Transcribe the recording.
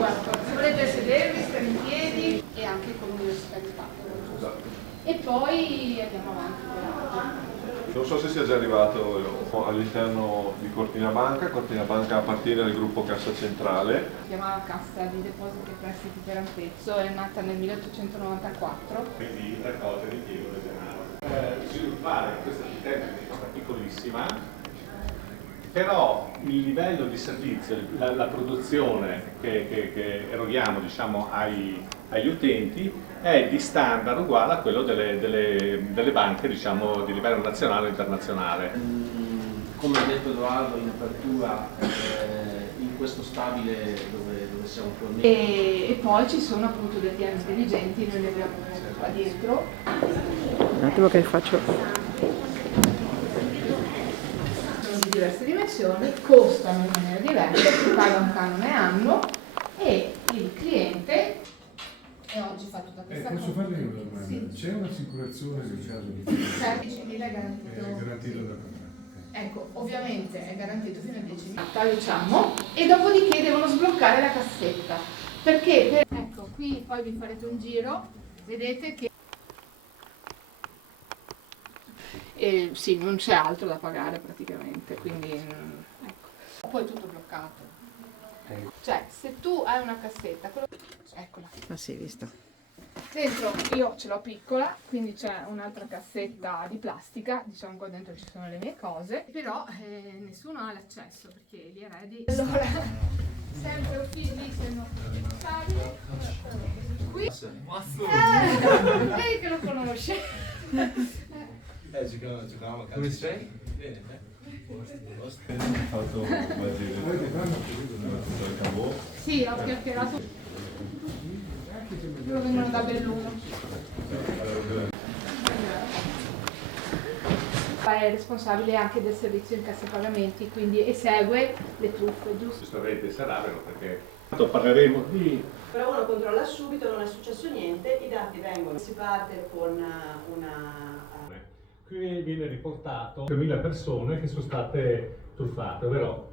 Guarda, se volete sedervi, stare in piedi e anche con l'università di Padova. Esatto. E poi andiamo avanti per altro. Non so se sia già arrivato all'interno di Cortina Banca appartiene al gruppo Cassa Centrale. Si chiama Cassa di Depositi e Prestiti per Ampezzo, è nata nel 1894. Quindi raccolta di impiego del denaro. Sviluppare questa tecnica piccolissima, però il livello di servizio, la produzione che eroghiamo, diciamo, agli utenti è di standard uguale a quello delle banche, diciamo, di livello nazionale e internazionale. Come ha detto Edoardo in apertura, in questo stabile dove siamo attualmente. E poi ci sono appunto dei piani intelligenti, noi li abbiamo qua dietro. Un attimo che faccio. Sono di diverse dimensioni, costano in maniera diversa, si paga un canone anno e il cliente. E oggi fa tutta questa posso cosa. farle una domanda? Sì. C'è un'assicurazione nel caso di 10.000 è garantito. garantito da contratto? Ecco, ovviamente è garantito fino a 10.000, diciamo, e dopodiché devono sbloccare la cassetta. Perché? Ecco, qui poi vi farete un giro, vedete che sì, non c'è altro da pagare praticamente, quindi ecco. Poi è tutto bloccato. Cioè, se tu hai una cassetta, eccola. Ah sì, visto. Dentro io ce l'ho piccola, quindi c'è un'altra cassetta di plastica, diciamo qua dentro ci sono le mie cose, però nessuno ha l'accesso perché gli eredi. Allora, sempre un figlissimo stabile. Qui. Lei che lo conosce. Giocavamo a calcio. Come sei? Bene, Fatto Sì, ho chiacchierato. Loro vengono da Belluno. È responsabile anche del servizio in cassa pagamenti, quindi esegue le truffe, giusto? Questa rete sarà vero perché parleremo di. Però uno controlla subito, non è successo niente, i dati vengono. Si parte con una. Qui viene riportato 3.000 persone che sono state truffate, ovvero